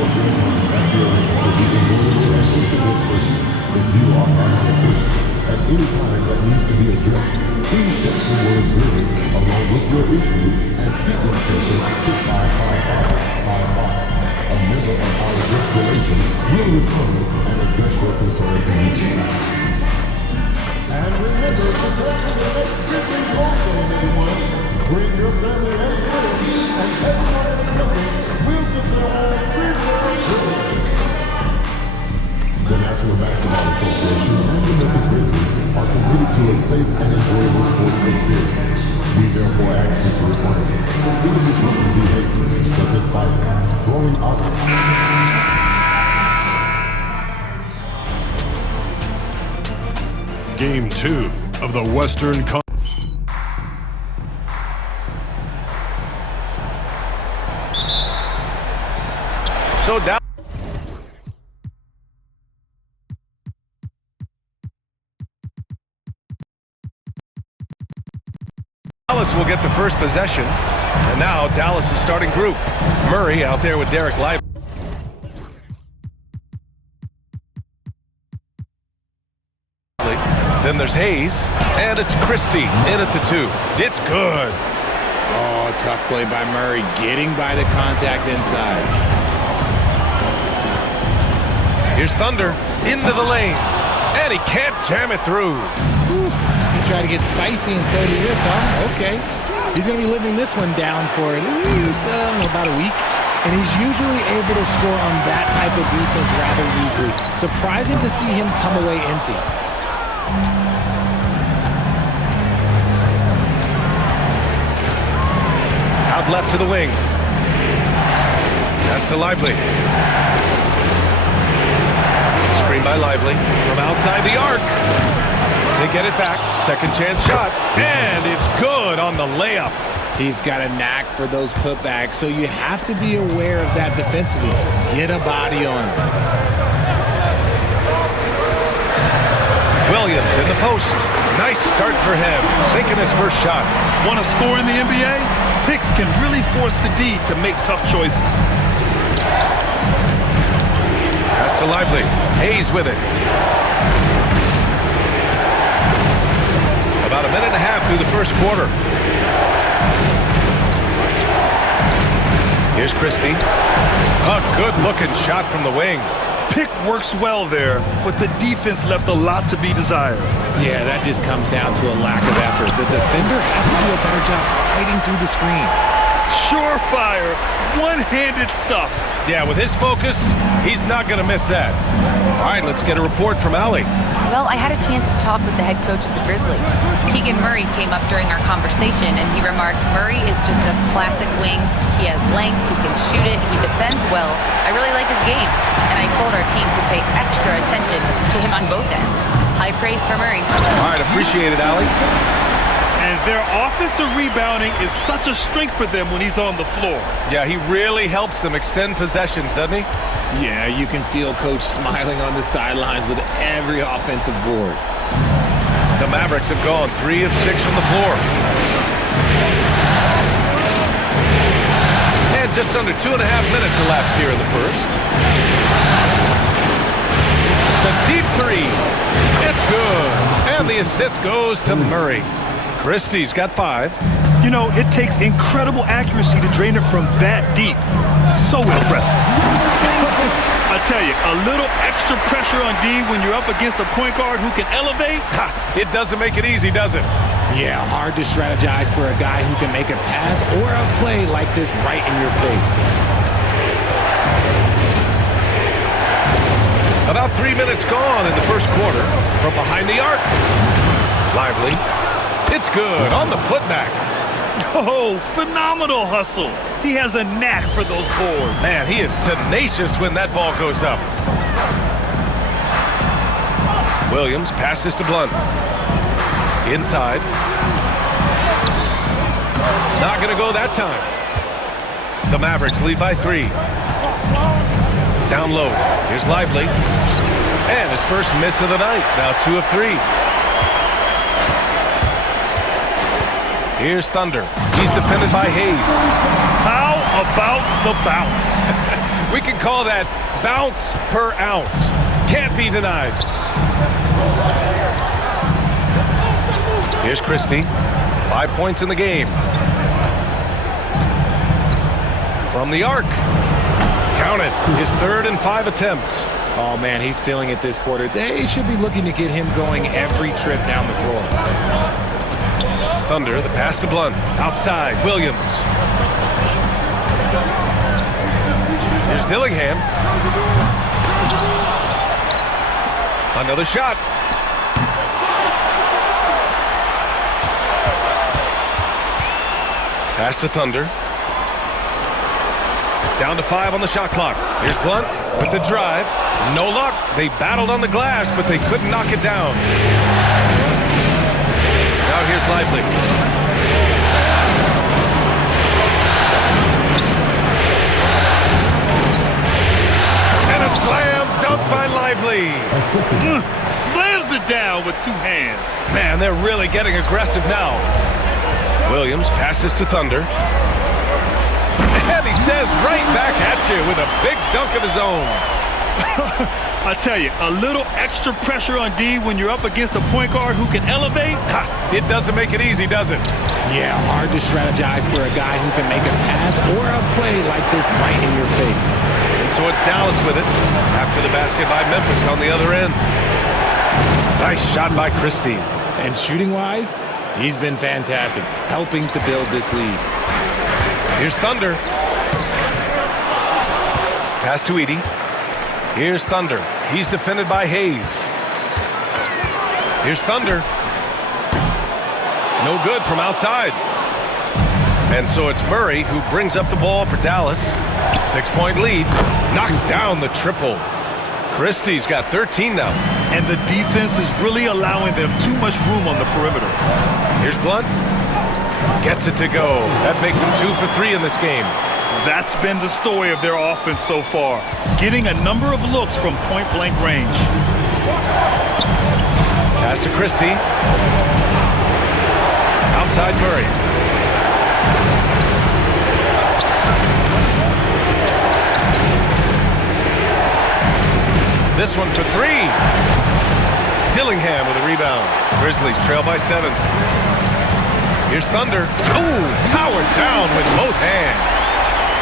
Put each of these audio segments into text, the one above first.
Report your time at your end to be enrolled and incident free. If you are not sufficient at any time that needs to be addressed, please text the word "really" along with your issue and sequence number to 55555. A member of our guest relations will respond and address your concern immediately. And remember to make Grizzly Social, everyone. Bring your family and friends, and everyone in attendance will get their own free-for-all. The National Basketball Association and the Memphis Grizzlies are committed to a safe and enjoyable sporting experience. We therefore ask you to refrain from any disruptive behavior, such as fighting, throwing objects. Game 2 of the Western Conference. So Dallas will get the first possession, and now Dallas is starting group. Murray out there with Derek Lively. Then there's Hayes, and it's Christie in at the 2. It's good. Oh, tough play by Murray, getting by the contact inside. Here's Thunder into the lane, and he can't jam it through. Whew. He tried to get spicy and tell you ripped, huh? Okay. He's going to be living this one down for at least about a week. And he's usually able to score on that type of defense rather easily. Surprising to see him come away empty. Out left to the wing. Pass to Lively. Screen by Lively from outside the arc. They get it back. Second chance shot. And it's good on the layup. He's got a knack for those putbacks, so you have to be aware of that defensively. Get a body on him. Williams in the post. Nice start for him. Sinking his first shot. Want to score in the NBA? Picks can really force the D to make tough choices. Pass to Lively. Hayes with it. About a minute and a half through the first quarter. Here's Christie. A good-looking shot from the wing. Pick works well there, but the defense left a lot to be desired. Yeah, that just comes down to a lack of effort. The defender has to do a better job fighting through the screen. Surefire, one-handed stuff. Yeah, with his focus, he's not going to miss that. All right, let's get a report from Allie. Well, I had a chance to talk with the head coach of the Grizzlies. Keegan Murray came up during our conversation, and he remarked, Murray is just a classic wing. He has length, he can shoot it, he defends well. I really like his game, and I told our team to pay extra attention to him on both ends. High praise for Murray. All right, appreciate it, Allie. And their offensive rebounding is such a strength for them when he's on the floor. Yeah, he really helps them extend possessions, doesn't he? Yeah, you can feel Coach smiling on the sidelines with every offensive board. The Mavericks have gone 3 of 6 from the floor. And just under 2.5 minutes elapsed here in the first. The deep 3. It's good. And the assist goes to Murray. Christie's got 5. You know, it takes incredible accuracy to drain it from that deep. So impressive. I tell you, a little extra pressure on D when you're up against a point guard who can elevate. Ha, it doesn't make it easy, does it? Yeah, hard to strategize for a guy who can make a pass or a play like this right in your face. About 3 minutes gone in the first quarter. From behind the arc. Lively. It's good on the putback. Oh, phenomenal hustle. He has a knack for those boards. Man, he is tenacious when that ball goes up. Williams passes to Blunt. Inside. Not going to go that time. The Mavericks lead by 3. Down low. Here's Lively. And his first miss of the night. Now 2 of 3. Here's Thunder. He's defended by Hayes. How about the bounce? We can call that bounce per ounce. Can't be denied. Here's Christie. 5 points in the game. From the arc. Count it. His 3rd and 5 attempts. Oh, man, he's feeling it this quarter. They should be looking to get him going every trip down the floor. Thunder, the pass to Blunt. Outside, Williams. Here's Dillingham. Another shot. Pass to Thunder. Down to 5 on the shot clock. Here's Blunt with the drive. No luck. They battled on the glass, but they couldn't knock it down. Now here's Lively. And a slam dunk by Lively. Slams it down with 2 hands. Man, they're really getting aggressive now. Williams passes to Thunder. And he says right back at you with a big dunk of his own. I tell you, a little extra pressure on D when you're up against a point guard who can elevate. Ha, it doesn't make it easy, does it? Yeah, hard to strategize for a guy who can make a pass or a play like this right in your face. And so it's Dallas with it after the basket by Memphis on the other end. Nice shot by Christie. And shooting-wise, he's been fantastic, helping to build this lead. Here's Thunder. Pass to Edey. Here's Thunder. He's defended by Hayes. Here's Thunder. No good from outside. And so it's Murray who brings up the ball for Dallas. 6-point lead. Knocks down the triple. Christie's got 13 now. And the defense is really allowing them too much room on the perimeter. Here's Blunt. Gets it to go. That makes him 2 for 3 in this game. That's been the story of their offense so far. Getting a number of looks from point-blank range. Pass to Christie. Outside Murray. This one for 3. Dillingham with a rebound. Grizzlies trail by 7. Here's Thunder. Oh, powered down with both hands.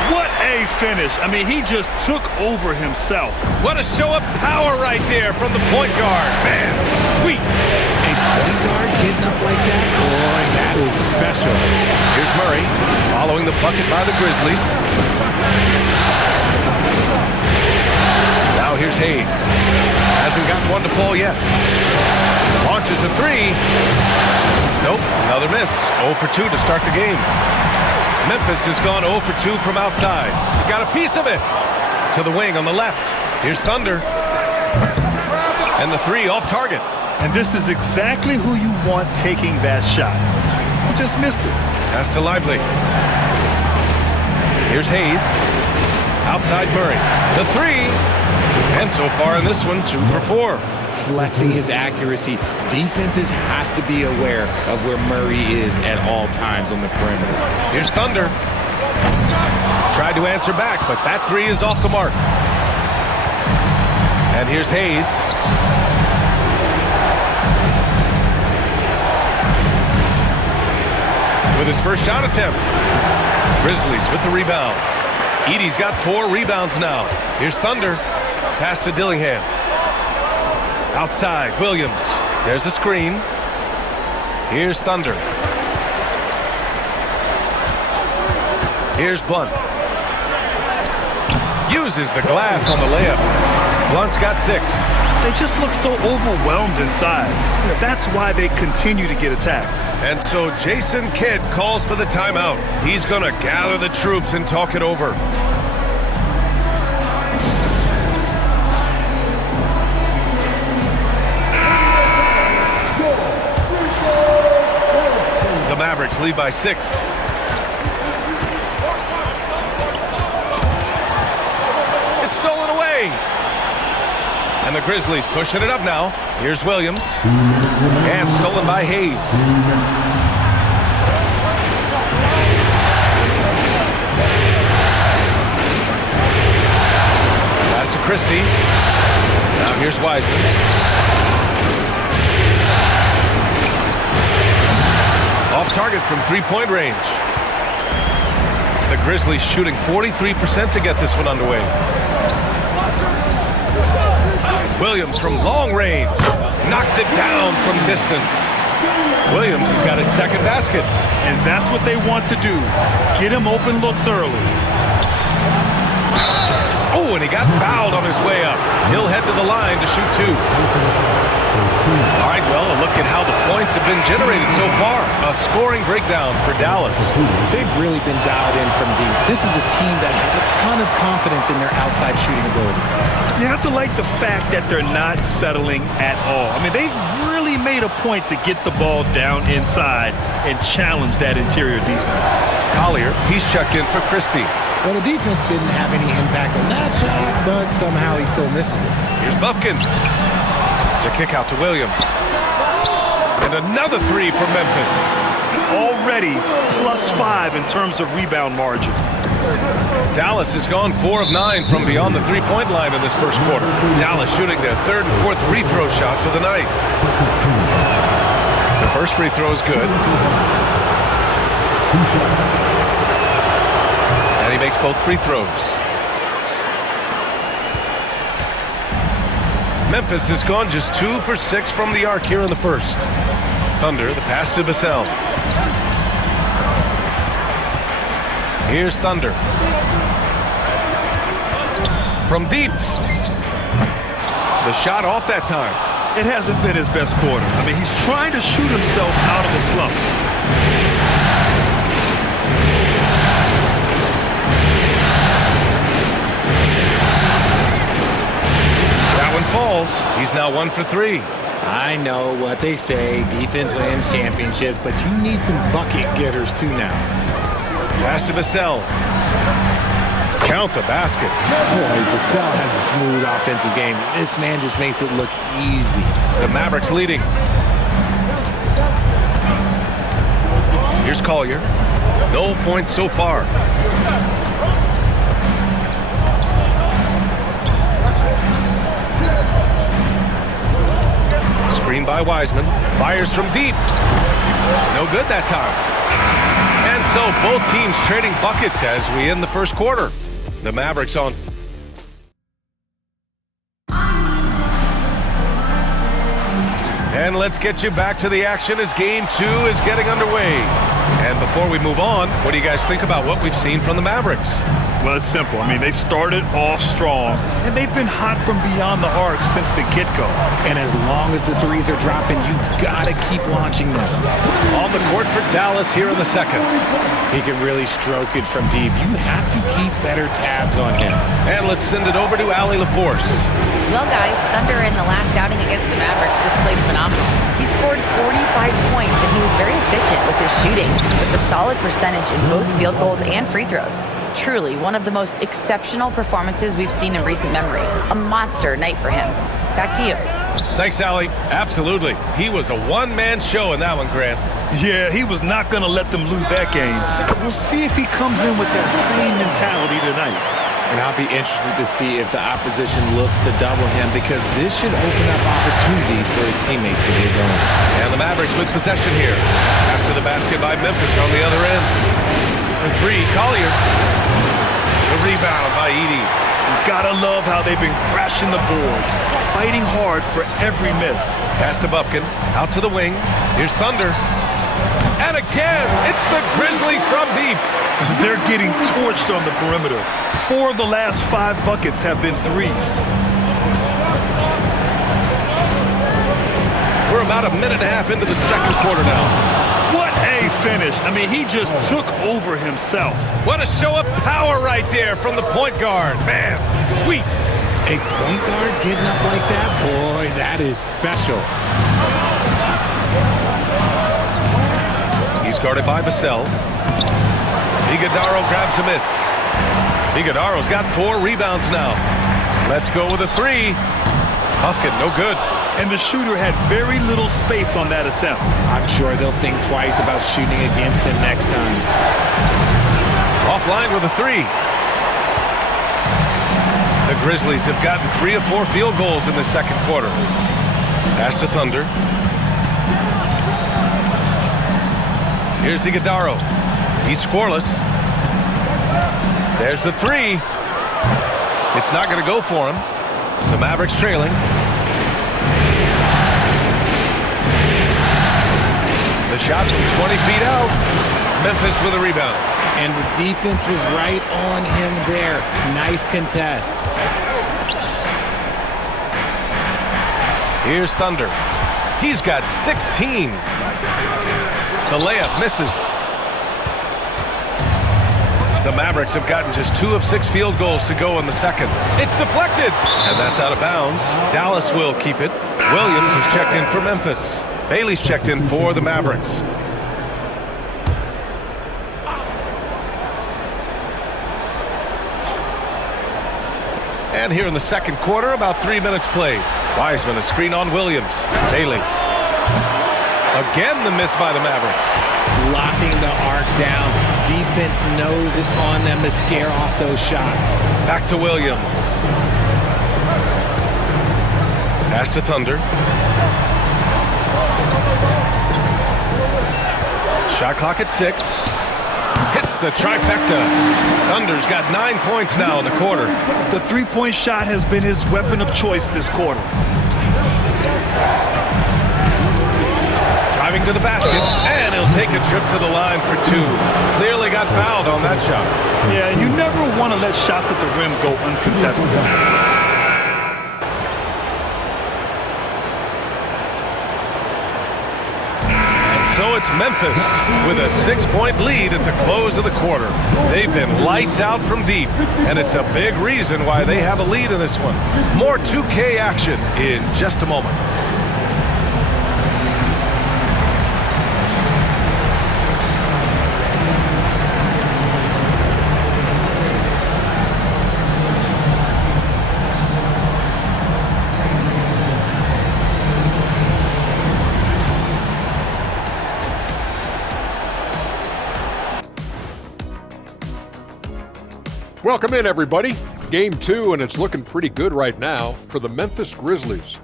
What a finish. I mean, he just took over himself. What a show of power right there from the point guard. Man, sweet. A point guard getting up like that? Boy, that is special. Here's Murray following the bucket by the Grizzlies. Now here's Hayes. Hasn't gotten one to fall yet. Launches a 3. Nope, another miss. 0 for 2 to start the game. Memphis has gone 0 for 2 from outside. Got a piece of it. To the wing on the left. Here's Thunder. And the 3 off target. And this is exactly who you want taking that shot. You just missed it. Pass to Lively. Here's Hayes. Outside Murray. The 3. And so far in this one, 2 for 4. Flexing his accuracy. Defenses have to be aware of where Murray is at all times on the perimeter. Here's Thunder. Tried to answer back, but that 3 is off the mark. And here's Hayes. With his first shot attempt. Grizzlies with the rebound. Edey's got 4 rebounds now. Here's Thunder. Pass to Dillingham. Outside, Williams. There's a screen. Here's Thunder. Here's Blunt. Uses the glass on the layup. Blunt's got 6. They just look so overwhelmed inside. That's why they continue to get attacked. And so Jason Kidd calls for the timeout. He's going to gather the troops and talk it over. The Mavericks lead by 6. It's stolen away. And the Grizzlies pushing it up now. Here's Williams. And stolen by Hayes. Christie. Now here's Wiseman. Off target from three-point range. The Grizzlies shooting 43% to get this one underway. Williams from long range knocks it down from distance. Williams has got his second basket. And that's what they want to do. Get him open looks early. Oh, and he got fouled on his way up. He'll head to the line to shoot two. All right, well, a look at how the points have been generated so far. A scoring breakdown for Dallas. They've really been dialed in from deep. This is a team that has a ton of confidence in their outside shooting ability. You have to like the fact that they're not settling at all. I mean, they've really made a point to get the ball down inside and challenge that interior defense. Collier, he's checked in for Christie. Well, the defense didn't have any impact on that shot, but somehow he still misses it. Here's Bufkin. The kick out to Williams. And another three for Memphis. Already +5 in terms of rebound margin. Dallas has gone 4 of 9 from beyond the three-point line in this first quarter. Dallas shooting their third and fourth free throw shots of the night. The first free throw is good. And he makes both free throws. Memphis has gone just 2 for 6 from the arc here in the first. Thunder, the pass to Vassell. Here's Thunder. From deep. The shot off that time. It hasn't been his best quarter. I mean, he's trying to shoot himself out of a slump. That one falls. He's now 1 for 3. I know what they say, defense wins championships, but you need some bucket getters too now. Pass to Vassell. Count the basket. Boy, Vassell has a smooth offensive game. This man just makes it look easy. The Mavericks leading. Here's Collier. No points so far. Screen by Wiseman. Fires from deep. No good that time. And so both teams trading buckets as we end the first quarter. The Mavericks on. And let's get you back to the action as game 2 is getting underway. And before we move on, what do you guys think about what we've seen from the Mavericks? Well, it's simple. I mean, they started off strong, and they've been hot from beyond the arc since the get-go. And as long as the threes are dropping, you've got to keep launching them. On the court for Dallas here in the second. He can really stroke it from deep. You have to keep better tabs on him. And let's send it over to Allie LaForce. Well, guys, Thunder in the last outing against the Mavericks just played phenomenal. He scored 45 points, and he was very efficient with his shooting, with a solid percentage in both field goals and free throws. Truly, one of the most exceptional performances we've seen in recent memory. A monster night for him. Back to you. Thanks, Allie. Absolutely. He was a one-man show in that one, Grant. Yeah, he was not going to let them lose that game. We'll see if he comes in with that same mentality tonight. And I'll be interested to see if the opposition looks to double him, because this should open up opportunities for his teammates to get going. And the Mavericks with possession here. After the basket by Memphis on the other end. For 3, Collier. The rebound by Edey. Gotta love how they've been crashing the boards, fighting hard for every miss. Pass to Bufkin. Out to the wing. Here's Thunder. And again, it's the Grizzlies from deep. They're getting torched on the perimeter. 4 of the last 5 buckets have been threes. We're about a minute and a half into the second quarter now. What a finish. I mean, he just took over himself. What a show of power right there from the point guard. Man, sweet. A point guard getting up like that? Boy, that is special. He's guarded by Vassell. Iguodaro grabs a miss. Iguodaro's got 4 rebounds now. Let's go with a 3. Bufkin, no good. And the shooter had very little space on that attempt. I'm sure they'll think twice about shooting against him next time. Offline with a 3. The Grizzlies have gotten 3 of 4 field goals in the second quarter. Pass to Thunder. Here's Iguodala. He's scoreless. There's the 3. It's not going to go for him. The Mavericks trailing. The shot from 20 feet out. Memphis with a rebound. And the defense was right on him there. Nice contest. Here's Thunder. He's got 16. The layup misses. The Mavericks have gotten just 2 of 6 field goals to go in the second. It's deflected, and that's out of bounds. Dallas will keep it. Williams has checked in for Memphis. Bailey's checked in for the Mavericks. And here in the second quarter, about 3 minutes played. Wiseman, a screen on Williams. Bailey. Again, the miss by the Mavericks. Locking the arc down. Defense knows it's on them to scare off those shots. Back to Williams. Pass to Thunder. Shot clock at 6. Hits the trifecta. Thunder's got 9 points now in the quarter. The three-point shot has been his weapon of choice this quarter. Driving to the basket, and he'll take a trip to the line for 2. Clearly got fouled on that shot. Yeah, you never want to let shots at the rim go uncontested. So it's Memphis with a 6-point lead at the close of the quarter. They've been lights out from deep, and it's a big reason why they have a lead in this one. More 2K action in just a moment. Welcome in, everybody. Game 2, and it's looking pretty good right now for the Memphis Grizzlies.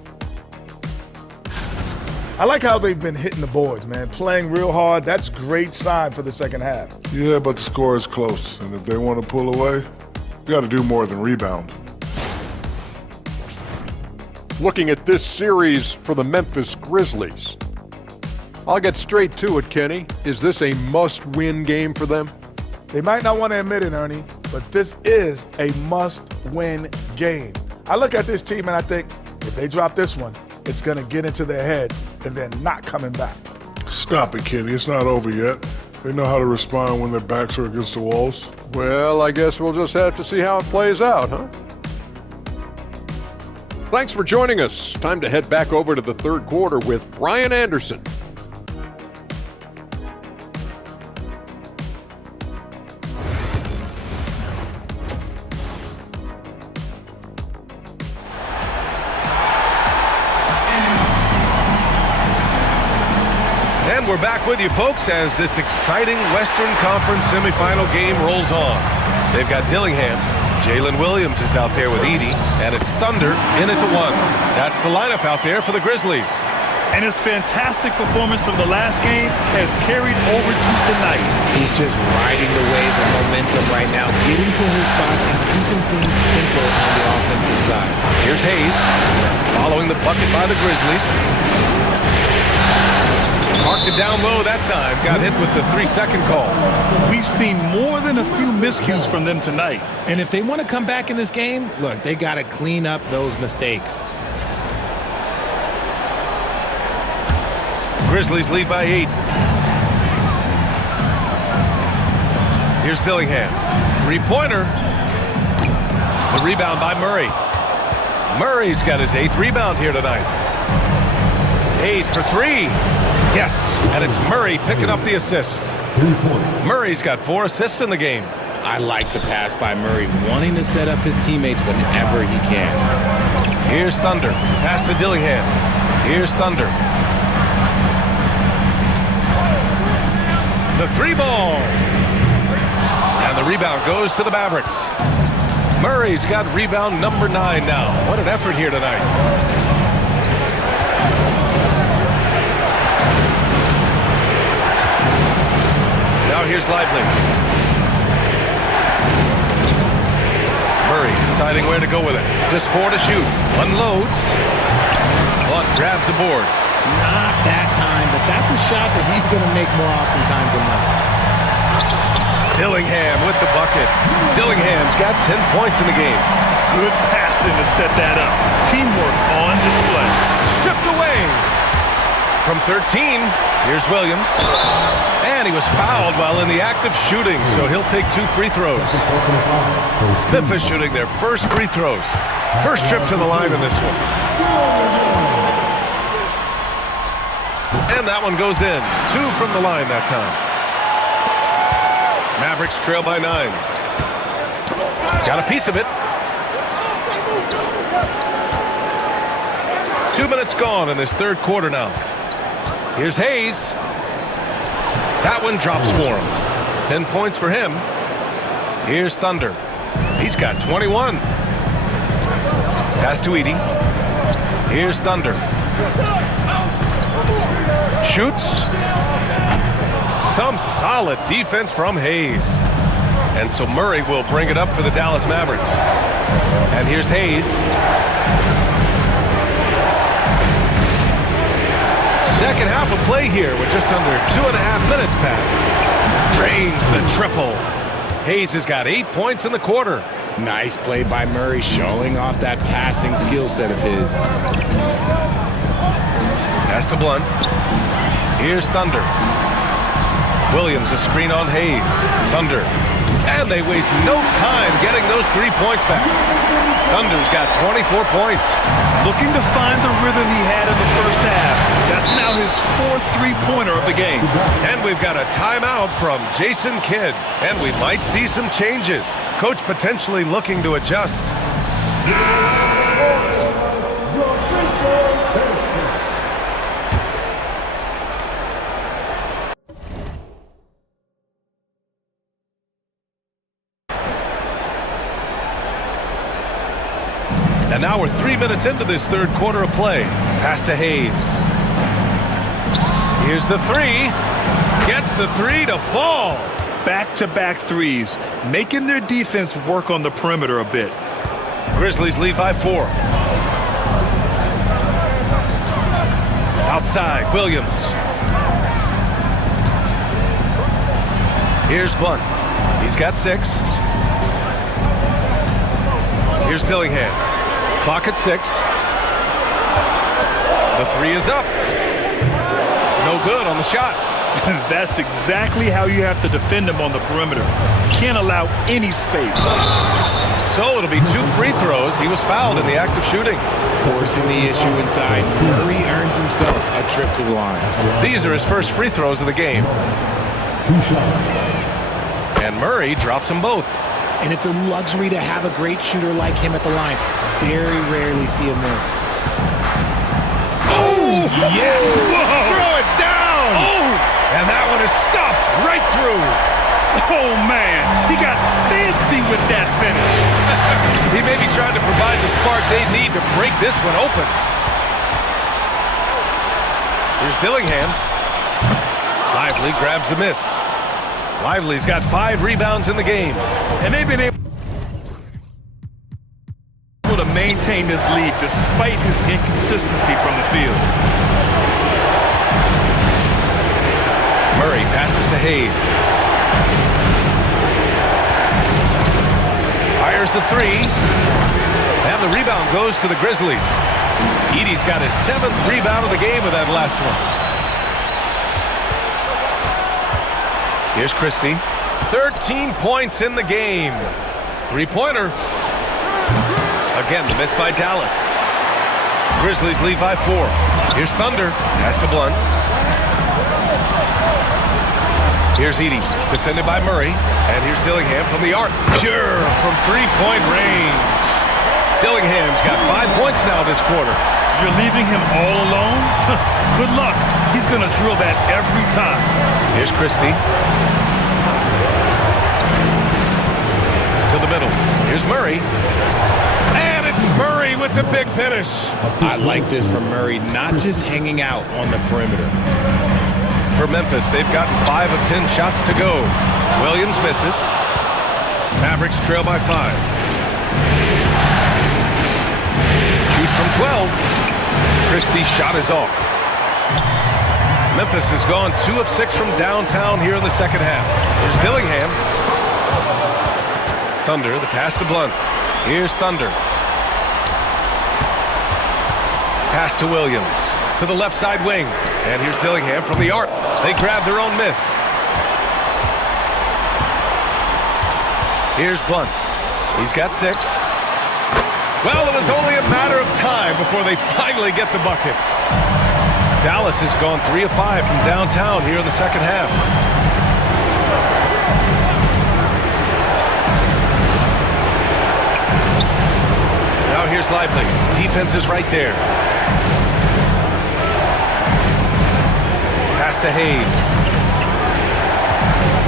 I like how they've been hitting the boards, man. Playing real hard. That's great sign for the second half. Yeah, but the score is close, and if they want to pull away, you got to do more than rebound. Looking at this series for the Memphis Grizzlies. I'll get straight to it, Kenny. Is this a must-win game for them? They might not want to admit it, Ernie, but this is a must-win game. I look at this team and I think if they drop this one, it's going to get into their heads and then not coming back. Stop it, Kenny. It's not over yet. They know how to respond when their backs are against the walls. Well, I guess we'll just have to see how it plays out, huh? Thanks for joining us. Time to head back over to the third quarter with Brian Anderson. And we're back with you, folks, as this exciting Western Conference semifinal game rolls on. They've got Dillingham. Jalen Williams is out there with Edey, and it's Thunder in at the 1. That's the lineup out there for the Grizzlies. And his fantastic performance from the last game has carried over to tonight. He's just riding the wave of momentum right now, getting to his spots and keeping things simple on the offensive side. Here's Hayes, following the bucket by the Grizzlies. Marked it down low that time. Got hit with the 3-second call. We've seen more than a few miscues from them tonight. And if they want to come back in this game, look, they got to clean up those mistakes. Grizzlies lead by 8. Here's Dillingham. 3-pointer. The rebound by Murray. Murray's got his 8th rebound here tonight. Hayes for 3. Yes, and it's Murray picking up the assist. 3 points. Murray's got 4 assists in the game. I like the pass by Murray, wanting to set up his teammates whenever he can. Here's Thunder. Pass to Dillingham. Here's Thunder. The 3 ball. And the rebound goes to the Mavericks. Murray's got rebound number 9 now. What an effort here tonight. Now here's Lively. Murray deciding where to go with it. Just 4 to shoot. Unloads. Blunt grabs a board. Not that time, but that's a shot that he's going to make more oftentimes than not. Dillingham with the bucket. Dillingham's got 10 points in the game. Good passing to set that up. Teamwork on display. Stripped away. From 13, here's Williams. And he was fouled while in the act of shooting, so he'll take 2 free throws. Memphis shooting their first free throws. First trip to the line in this one. And that one goes in. 2 from the line that time. Mavericks trail by 9. Got a piece of it. 2 minutes gone in this third quarter now. Here's Hayes. That one drops for him. 10 points for him. Here's Thunder. He's got 21. Pass to Edey. Here's Thunder. Shoots. Some solid defense from Hayes. And so Murray will bring it up for the Dallas Mavericks. And here's Hayes. Second half of play here with just under 2.5 minutes passed. Drains the triple. Hayes has got 8 points in the quarter. Nice play by Murray, showing off that passing skill set of his. Pass to Blunt. Here's Thunder. Williams a screen on Hayes. Thunder. And they waste no time getting those 3 points back. Thunder's got 24 points. Looking to find the rhythm he had in the first half. That's now his 4th three-pointer of the game. And we've got a timeout from Jason Kidd. And we might see some changes. Coach potentially looking to adjust. And now we're 3 minutes into this third quarter of play. Pass to Hayes. Here's the 3. Gets the 3 to fall. Back-to-back threes, making their defense work on the perimeter a bit. Grizzlies lead by 4. Outside, Williams. Here's Blunt. He's got 6. Here's Dillingham. Clock at 6. The 3 is up. No good on the shot. That's exactly how you have to defend him on the perimeter. Can't allow any space. So it'll be 2 free throws. He was fouled in the act of shooting. Forcing the issue inside. Murray earns himself a trip to the line. These are his first free throws of the game. 2 shots. And Murray drops them both. And it's a luxury to have a great shooter like him at the line. Very rarely see a miss. Oh! Yes! Whoa. Throw it down! Oh! And that one is stuffed right through. Oh, man. He got fancy with that finish. He may be trying to provide the spark they need to break this one open. Here's Dillingham. Lively grabs the miss. Lively's got 5 rebounds in the game. And they've been able to maintain this lead despite his inconsistency from the field. Murray passes to Hayes. Fires the 3. And the rebound goes to the Grizzlies. Edey's got his 7th rebound of the game with that last one. Here's Christie. 13 points in the game. 3-pointer. Again, the miss by Dallas. Grizzlies lead by 4. Here's Thunder. Pass to Blunt. Here's Edey, defended by Murray. And here's Dillingham from the arc. Pure from 3-point range. Dillingham's got 5 points now this quarter. You're leaving him all alone? Good luck. He's going to drill that every time. Here's Christie. To the middle. Here's Murray. And it's Murray with the big finish. I like this from Murray, not just hanging out on the perimeter. For Memphis, they've gotten 5 of 10 shots to go. Williams misses. Mavericks trail by 5. Shoots from 12. Christie's shot is off. Memphis has gone 2 of 6 from downtown here in the second half. Here's Dillingham. Thunder, the pass to Blunt. Here's Thunder. Pass to Williams. To the left side wing. And here's Dillingham from the arc. They grab their own miss. Here's Blunt. He's got 6. Well, it was only a matter of time before they finally get the bucket. Dallas has gone 3 of 5 from downtown here in the second half. Now here's Lively. Defense is right there. Pass to Hayes.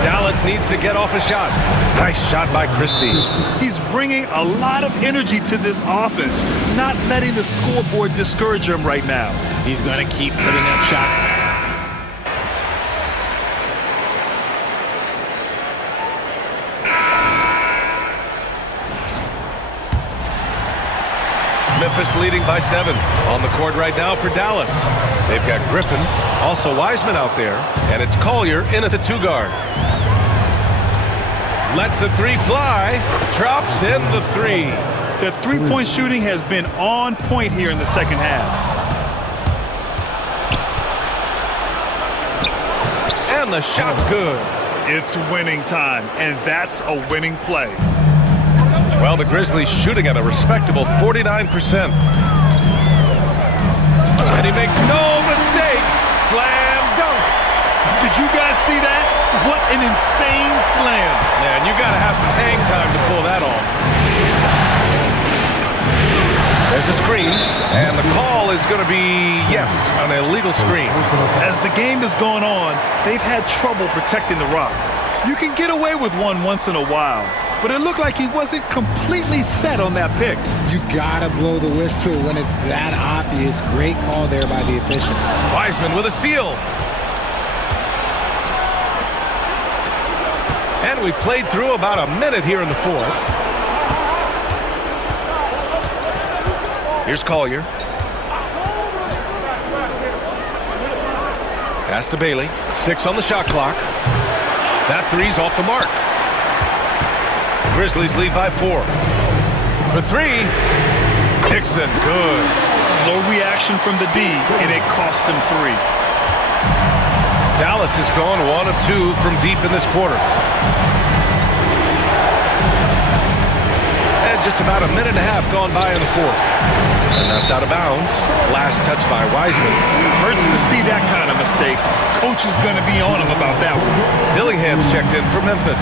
Dallas needs to get off a shot. Nice shot by Christie. He's bringing a lot of energy to this offense, not letting the scoreboard discourage him right now. He's going to keep putting up shots. Memphis leading by 7. On the court right now for Dallas. They've got Griffin, also Wiseman out there, and it's Collier in at the 2 guard. Lets the 3 fly, drops in the 3. The three-point shooting has been on point here in the second half. And the shot's good. It's winning time, and that's a winning play. Well, the Grizzlies shooting at a respectable 49%. And he makes no mistake. Slam dunk. Did you guys see that? What an insane slam. Man, you got to have some hang time to pull that off. There's a screen, and the call is going to be, yes, an illegal screen. As the game has gone on, they've had trouble protecting the rock. You can get away with one once in a while, but it looked like he wasn't completely set on that pick. You gotta blow the whistle when it's that obvious. Great call there by the official. Wiseman with a steal. And we played through about a minute here in the 4th. Here's Collier. Pass to Bailey. 6 on the shot clock. That 3's off the mark. Grizzlies lead by 4. For 3, Dixon, good. Slow reaction from the D, and it cost him 3. Dallas has gone 1 of 2 from deep in this quarter. And just about a minute and a half gone by in the 4th. And that's out of bounds. Last touch by Wiseman. Hurts to see that kind of mistake. Coach is going to be on him about that one. Dillingham's checked in for Memphis.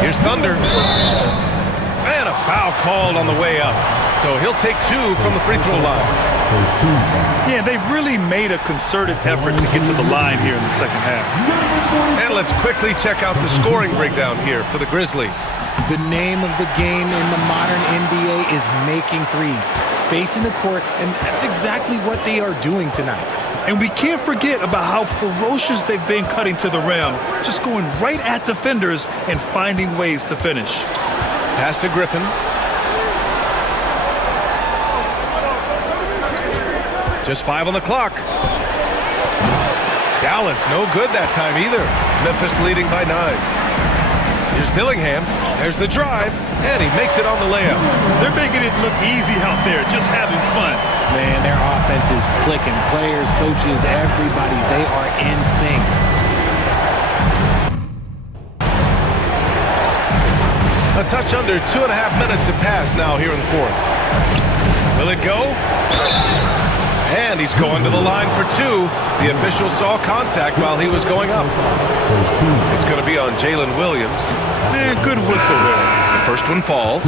Here's Thunder. And a foul called on the way up. So he'll take 2 from the free throw line. Yeah, they've really made a concerted effort to get to the line here in the second half. And let's quickly check out the scoring breakdown here for the Grizzlies. The name of the game in the modern NBA is making threes, spacing the court, and that's exactly what they are doing tonight. And we can't forget about how ferocious they've been cutting to the rim, just going right at defenders and finding ways to finish. Pass to Griffin. Just 5 on the clock. Dallas, no good that time either. Memphis leading by 9. Here's Dillingham. There's the drive, and he makes it on the layup. They're making it look easy out there, just having fun. Man, their offense is clicking. Players, coaches, everybody, they are in sync. A touch under 2.5 minutes have passed now here in the 4th. Will it go? And he's going to the line for 2. The official saw contact while he was going up. It's going to be on Jalen Williams. And good whistle there. The first one falls.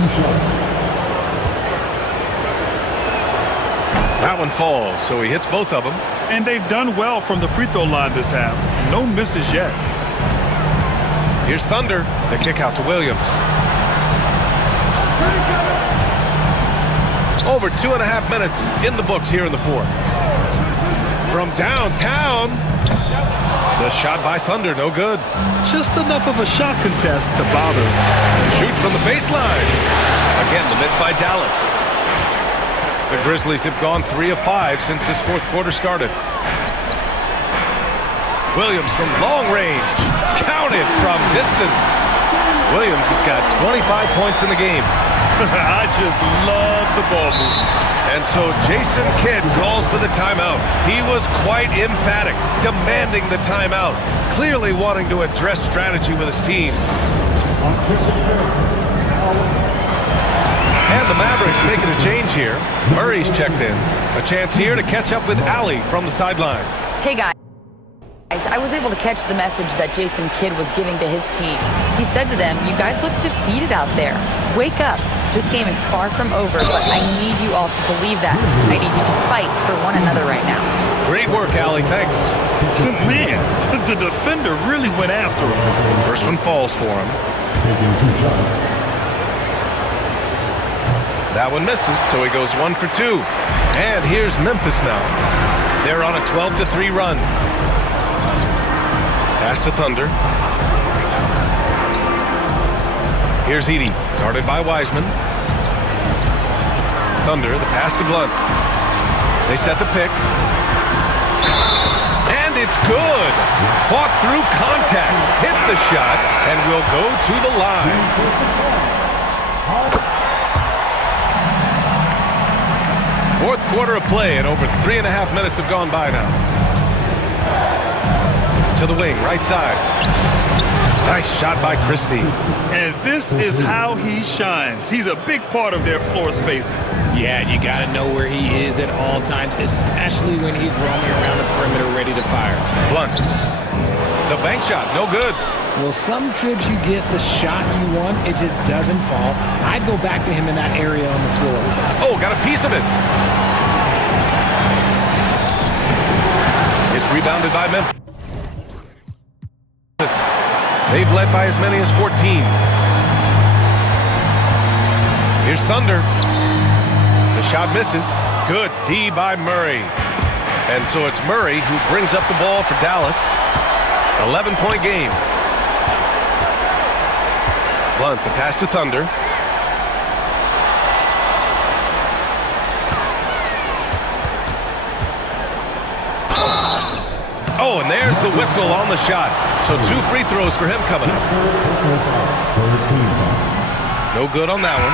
That one falls, so he hits both of them. And they've done well from the free throw line this half. No misses yet. Here's Thunder. The kick out to Williams. Over 2.5 minutes in the books here in the fourth. From downtown, the shot by Thunder, no good. Just enough of a shot contest to bother. Shoot from the baseline. Again, the miss by Dallas. The Grizzlies have gone 3 of 5 since this fourth quarter started. Williams from long range. Counted from distance. Williams has got 25 points in the game. I just love the ball movement. And so Jason Kidd calls for the timeout. He was quite emphatic, demanding the timeout, clearly wanting to address strategy with his team. And the Mavericks making a change here. Murray's checked in. A chance here to catch up with Allie from the sideline. Hey, guys. I was able to catch the message that Jason Kidd was giving to his team. He said to them, "You guys look defeated out there. Wake up. This game is far from over, but I need you all to believe that. I need you to fight for one another right now." Great work, Allie. Thanks. Man, the defender really went after him. First one falls for him. Taking 2 shots. That one misses, so he goes 1 for 2. And here's Memphis now. They're on a 12-3 run. Pass to Thunder. Here's Edey, guarded by Wiseman. Thunder, the pass to Blunt. They set the pick. And it's good. Fought through contact, hit the shot, and will go to the line. Fourth quarter of play, and over 3.5 minutes have gone by now. To the wing, right side. Nice shot by Christie. And this is how he shines. He's a big part of their floor spacing. Yeah, you got to know where he is at all times, especially when he's roaming around the perimeter ready to fire. Blunt. The bank shot, no good. Well, some trips you get the shot you want, it just doesn't fall. I'd go back to him in that area on the floor. Oh, got a piece of it. It's rebounded by Memphis. They've led by as many as 14. Here's Thunder. The shot misses. Good D by Murray. And so it's Murray who brings up the ball for Dallas. 11-point game. Blunt, the pass to Thunder. Oh, and there's the whistle on the shot. So 2 free throws for him coming up. No good on that one.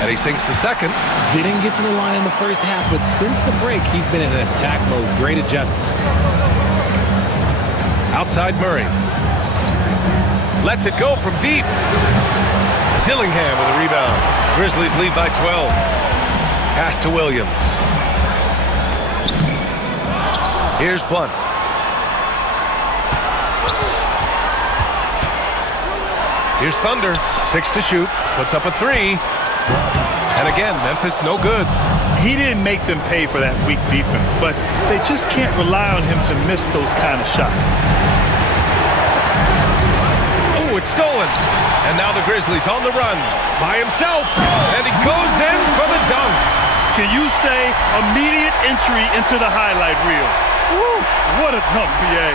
And he sinks the second. Didn't get to the line in the first half, but since the break, he's been in attack mode. Great adjustment. Outside Murray. Lets it go from deep. Dillingham with a rebound. Grizzlies lead by 12. Pass to Williams. Here's Blunt. Here's Thunder. 6 to shoot. Puts up a 3. And again, Memphis no good. He didn't make them pay for that weak defense, but they just can't rely on him to miss those kind of shots. Oh, it's stolen. And now the Grizzlies on the run by himself. And he goes in for the dunk. Can you say immediate entry into the highlight reel? Woo, what a dunk, B.A.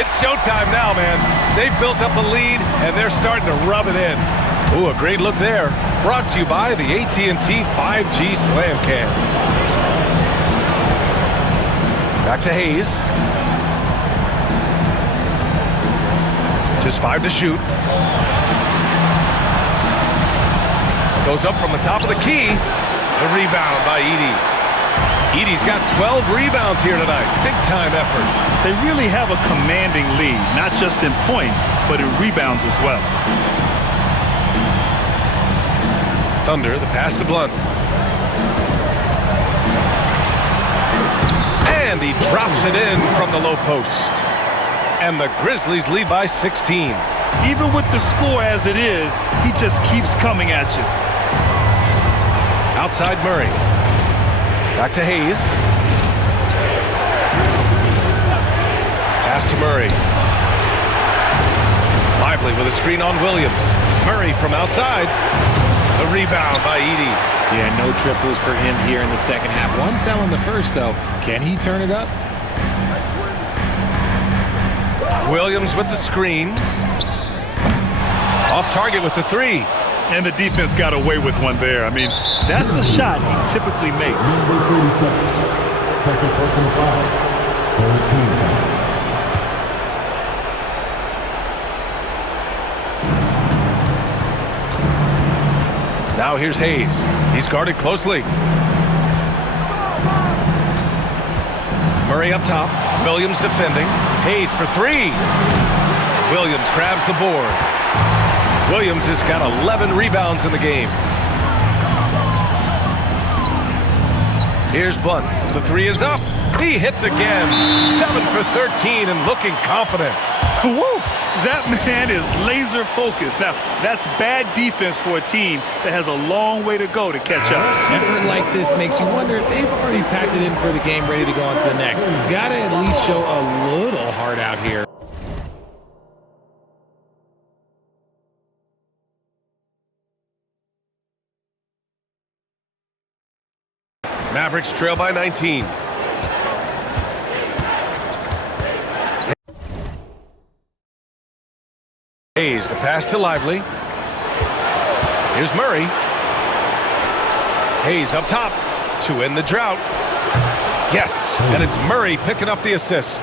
It's showtime now, man. They've built up a lead, and they're starting to rub it in. Ooh, a great look there. Brought to you by the AT&T 5G Slam Cam. Back to Hayes. Just 5 to shoot. Goes up from the top of the key. The rebound by Edey. Edey's got 12 rebounds here tonight. Big-time effort. They really have a commanding lead, not just in points, but in rebounds as well. Thunder, the pass to Blunt. And he drops it in from the low post. And the Grizzlies lead by 16. Even with the score as it is, he just keeps coming at you. Outside Murray. Back to Hayes. Pass to Murray. Lively with a screen on Williams. Murray from outside. The rebound by Edey. Yeah, no triples for him here in the second half. One fell in the first, though. Can he turn it up? Williams with the screen. Off target with the three. And the defense got away with one there. I mean, that's a shot he typically makes. Number 37, second personal foul, third team foul. Now here's Hayes. He's guarded closely. Murray up top. Williams defending. Hayes for three. Williams grabs the board. Williams has got 11 rebounds in the game. Here's Blunt. The three is up. He hits again. 7 for 13 and looking confident. Woo! That man is laser focused. Now, that's bad defense for a team that has a long way to go to catch up. Effort like this makes you wonder if they've already packed it in for the game, ready to go on to the next. Gotta at least show a little heart out here. Mavericks trail by 19. Hayes, the pass to Lively. Here's Murray. Hayes up top to end the drought. Yes, and it's Murray picking up the assist.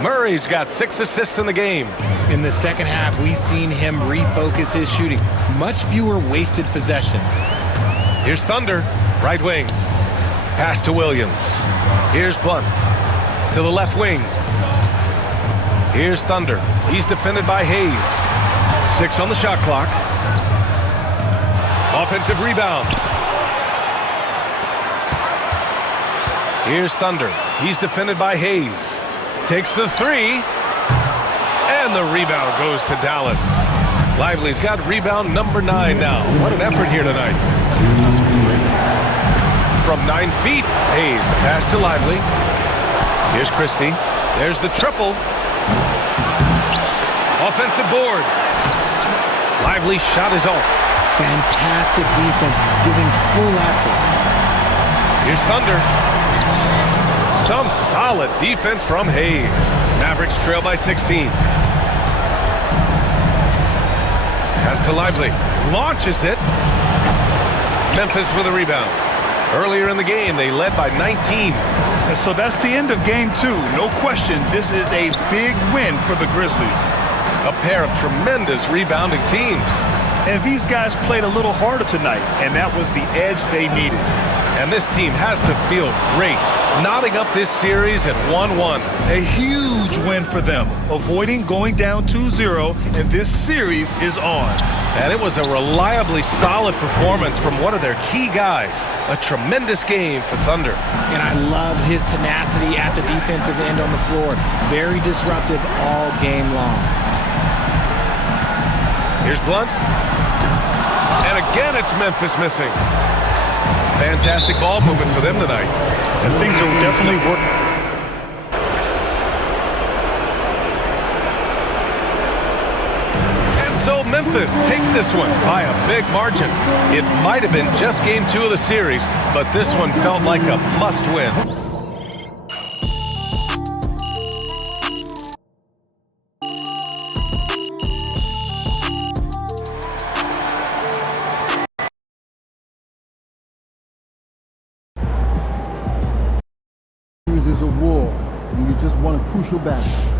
Murray's got 6 assists in the game. In the second half, we've seen him refocus his shooting. Much fewer wasted possessions. Here's Thunder, right wing. Pass to Williams. Here's Blunt to the left wing. Here's Thunder. He's defended by Hayes. 6 on the shot clock. Offensive rebound. Here's Thunder. He's defended by Hayes. Takes the three. And the rebound goes to Dallas. Lively's got rebound number 9 now. What an effort here tonight. From 9 feet, Hayes, the pass to Lively. Here's Christie. There's the triple. Offensive board. Lively shot is off. Fantastic defense, giving full effort. Here's Thunder. Some solid defense from Hayes. Mavericks trail by 16. Pass to Lively. Launches it. Memphis with a rebound. Earlier in the game, they led by 19. And so that's the end of game 2. No question, this is a big win for the Grizzlies. A pair of tremendous rebounding teams. And these guys played a little harder tonight, and that was the edge they needed. And this team has to feel great, knotting up this series at 1-1. A huge win for them, avoiding going down 2-0, and this series is on. And it was a reliably solid performance from one of their key guys. A tremendous game for Thunder. And I love his tenacity at the defensive end on the floor. Very disruptive all game long. Here's Blunt. And again, it's Memphis missing. Fantastic ball movement for them tonight. And things are definitely working. So Memphis takes this one by a big margin. It might have been just game 2 of the series, but this one felt like a must-win. Is a war. You just want a crucial battle.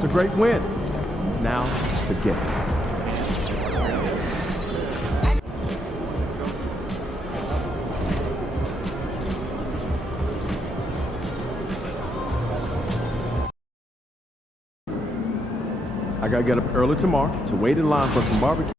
That's a great win. Now, the game. I gotta get up early tomorrow to wait in line for some barbecue.